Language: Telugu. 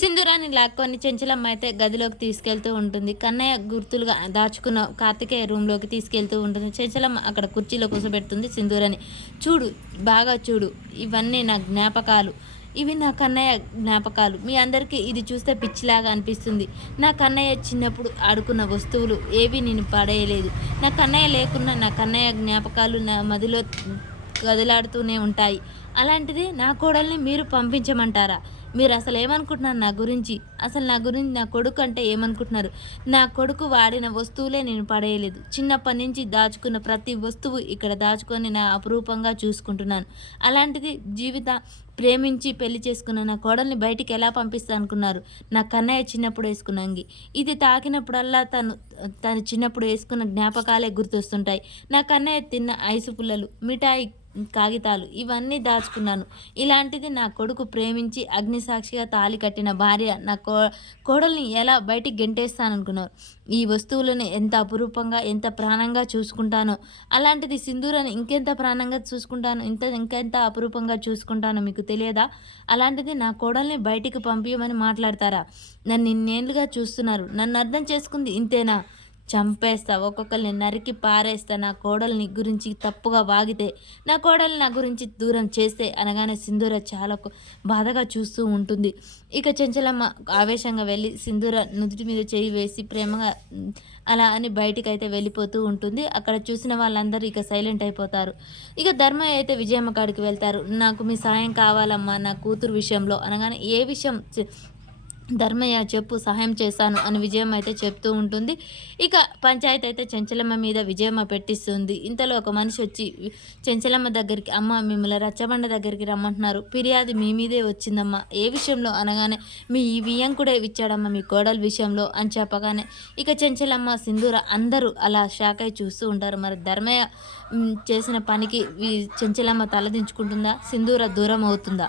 సింధూరాన్ని లాక్కొని చెంచలమ్మ అయితే గదిలోకి తీసుకెళ్తూ ఉంటుంది. కన్నయ్య గుర్తులుగా దాచుకున్న కార్తికేయ రూమ్‌లోకి తీసుకెళ్తూ ఉంటుంది. చెంచలమ్మ అక్కడ కుర్చీలో కూర్చోబెడుతుంది సింధూరాన్ని. చూడు, బాగా చూడు. ఇవన్నీ నా జ్ఞాపకాలు. ఇవి నా కన్నయ్య జ్ఞాపకాలు. మీ అందరికీ ఇది చూస్తే పిచ్చిలాగా అనిపిస్తుంది. నా కన్నయ్య చిన్నప్పుడు ఆడుకున్న వస్తువులు ఏవి నేను పడేయలేదు. నా కన్నయ్య లేకున్నా నా కన్నయ్య జ్ఞాపకాలు నా మదిలో కదలాడుతూనే ఉంటాయి. అలాంటిది నా కోడల్ని మీరు పంపించమంటారా? మీరు అసలు ఏమనుకుంటున్నారు నా గురించి? అసలు నా గురించి నా కొడుకు అంటే ఏమనుకుంటున్నారు? నా కొడుకు వాడిన వస్తువులే నేను పడేయలేదు. చిన్నప్పటి నుంచి దాచుకున్న ప్రతి వస్తువు ఇక్కడ దాచుకొని నా అపురూపంగా చూసుకుంటున్నాను. అలాంటిది ప్రేమించి పెళ్లి చేసుకున్న నా కోడల్ని బయటికి ఎలా పంపిస్తా అనుకున్నారు? నా కన్నయ్య చిన్నప్పుడు వేసుకున్న అంగి. ఇది తాకినప్పుడల్లా తను చిన్నప్పుడు వేసుకున్న జ్ఞాపకాలే గుర్తొస్తుంటాయి. నా కన్నయ్య తిన్న ఐసు పుల్లలు, మిఠాయి కాగితాలు ఇవన్నీ దాచుకున్నాను. ఇలాంటిది నా కొడుకు ప్రేమించి అగ్నిసాక్షిగా తాళి కట్టిన భార్య నా కోడల్ని ఎలా బయటికి గెంటేస్తాననుకున్నారు? ఈ వస్తువులను ఎంత అపురూపంగా, ఎంత ప్రాణంగా చూసుకుంటానో, అలాంటిది సింధూరాన్ని ఇంకెంత ప్రాణంగా చూసుకుంటానో, ఇంకెంత అపురూపంగా చూసుకుంటానో మీకు తెలియదా? అలాంటిది నా కోడల్ని బయటికి పంపియమని మాట్లాడతారా? నన్ను ఇన్నేళ్లుగా చూస్తున్నారు. నన్ను అర్థం చేసుకుంది ఇంతేనా? చంపేస్తా, ఒక్కొక్కరిని నరికి పారేస్తా నా కోడల్ని గురించి తప్పుగా వాగితే, నా కోడల్ని నా గురించి దూరం చేస్తే అనగానే సింధూర చాలా బాధగా చూస్తూ ఉంటుంది. ఇక చెంచలమ్మ ఆవేశంగా వెళ్ళి సింధూర నుదుటి మీద చేయి వేసి ప్రేమగా అలా అని బయటికైతే వెళ్ళిపోతూ ఉంటుంది. అక్కడ చూసిన వాళ్ళందరూ ఇక సైలెంట్ అయిపోతారు. ఇక ధర్మయ్య అయితే విజయమ్మ కాడికి వెళ్తారు. నాకు మీ సాయం కావాలమ్మా నా కూతురు విషయంలో అనగానే, ఏ విషయం ధర్మయ్య చెప్పు, సహాయం చేశాను అని విజయమ్మ అయితే చెప్తూ ఉంటుంది. ఇక పంచాయతీ అయితే చెంచలమ్మ మీద విజయమ్మ పెట్టిస్తుంది. ఇంతలో ఒక మనిషి వచ్చి చెంచలమ్మ దగ్గరికి, అమ్మ మిమ్మల్ని రచ్చబండ దగ్గరికి రమ్మంటున్నారు, ఫిర్యాదు మీ మీదే వచ్చిందమ్మా, ఏ విషయంలో అనగానే, మీ ఈ వియ్యంకుడే ఇచ్చాడమ్మ మీ కోడల విషయంలో అని చెప్పగానే ఇక చెంచలమ్మ, సింధూర అందరూ అలా షాక్ అయి చూస్తూ ఉంటారు. మరి ధర్మయ్య చేసిన పనికి చెంచలమ్మ తలదించుకుంటుందా? సింధూర దూరం అవుతుందా?